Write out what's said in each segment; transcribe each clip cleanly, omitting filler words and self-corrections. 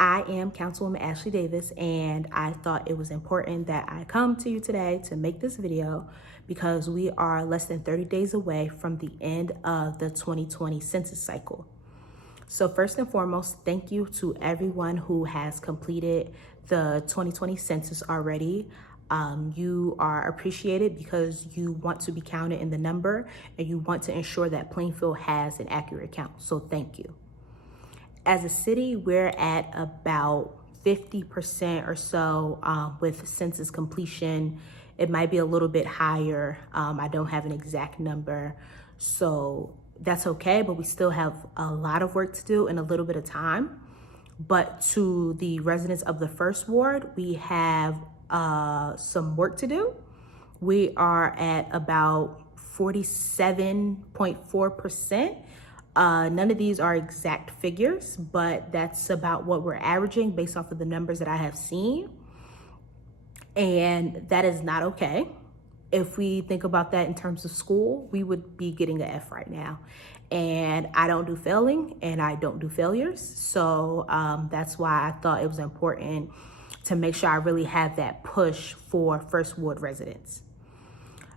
I am Councilwoman Ashley Davis, and I thought it was important that I come to you today to make this video because we are less than 30 days away from the end of the 2020 census cycle. So first and foremost, thank you to everyone who has completed the 2020 census already. You are appreciated because you want to be counted in the number and you want to ensure that Plainfield has an accurate count. So thank you. As a city, we're at about 50% or so with census completion. It might be a little bit higher. I don't have an exact number, so that's okay, but we still have a lot of work to do and a little bit of time. But to the residents of the first ward, we have some work to do. We are at about 47.4%. None of these are exact figures, but that's about what we're averaging based off of the numbers that I have seen. And that is not okay. If we think about that in terms of school, we would be getting an F right now. And I don't do failing and I don't do failures. So that's why I thought it was important to make sure I really have that push for first ward residents.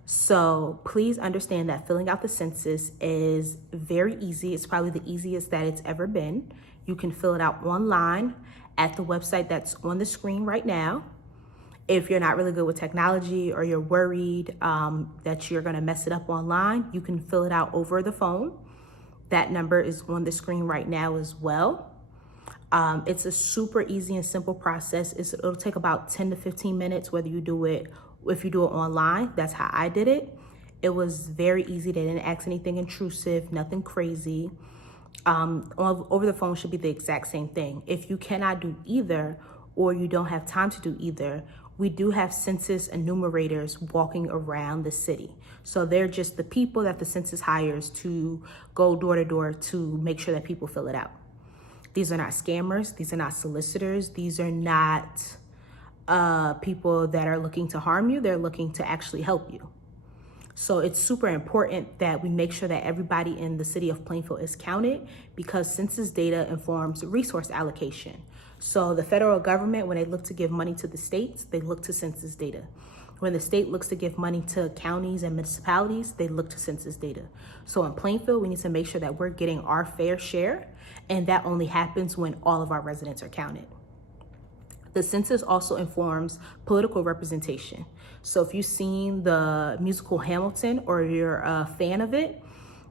So please understand that filling out the census is very easy. It's probably the easiest that it's ever been. You can fill it out online at the website that's on the screen right now. If you're not really good with technology or you're worried that you're gonna mess it up online, you can fill it out over the phone. That number is on the screen right now as well. It's a super easy and simple process. It'll take about 10 to 15 minutes whether you do it. If you do it online, that's how I did it. It was very easy. They didn't ask anything intrusive, nothing crazy. Over the phone should be the exact same thing. If you cannot do either or you don't have time to do either, we do have census enumerators walking around the city. So they're just the people that the census hires to go door to door to make sure that people fill it out. These are not scammers. These are not solicitors. These are not people that are looking to harm you. They're looking to actually help you. So it's super important that we make sure that everybody in the city of Plainfield is counted because census data informs resource allocation. So the federal government, when they look to give money to the states, they look to census data. When the state looks to give money to counties and municipalities, they look to census data. So in Plainfield, we need to make sure that we're getting our fair share, and that only happens when all of our residents are counted. The census also informs political representation. So if you've seen the musical Hamilton or you're a fan of it,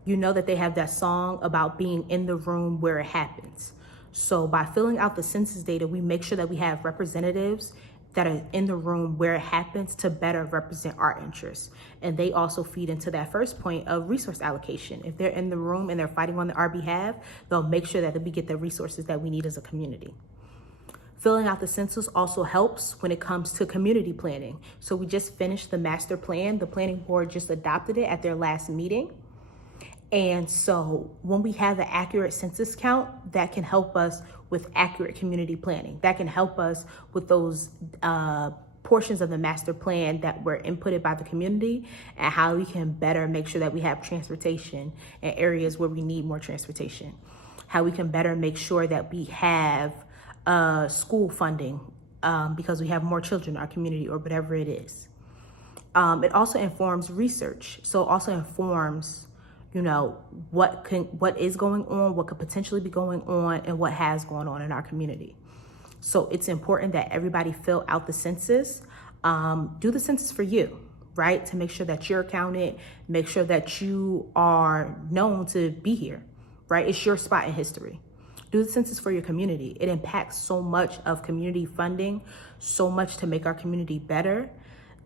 you know that they have that song about being in the room where it happens. So by filling out the census data, we make sure that we have representatives that are in the room where it happens to better represent our interests. And they also feed into that first point of resource allocation. If they're in the room and they're fighting on our behalf, they'll make sure that we get the resources that we need as a community. Filling out the census also helps when it comes to community planning. So we just finished the master plan. The planning board just adopted it at their last meeting. And so when we have an accurate census count, that can help us with accurate community planning. That can help us with those portions of the master plan that were inputted by the community and how we can better make sure that we have transportation in areas where we need more transportation. How we can better make sure that we have school funding because we have more children in our community or whatever it is. It also informs research. So it also informs, what is going on, what could potentially be going on, and what has gone on in our community. So it's important that everybody fill out the census. Do the census for you, right? To make sure that you're counted, make sure that you are known to be here, right? It's your spot in history. Do the census for your community. It impacts so much of community funding, so much to make our community better,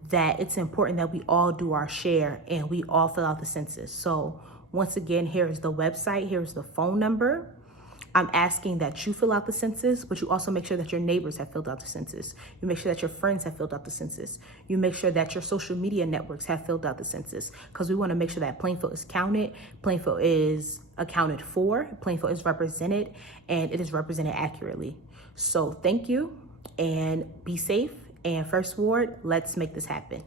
that it's important that we all do our share and we all fill out the census. So once again, here's the website, here's the phone number. I'm asking that you fill out the census, but you also make sure that your neighbors have filled out the census. You make sure that your friends have filled out the census. You make sure that your social media networks have filled out the census because we want to make sure that Plainfield is counted, Plainfield is accounted for, Plainfield is represented, and it is represented accurately. So thank you and be safe. And First Ward, let's make this happen.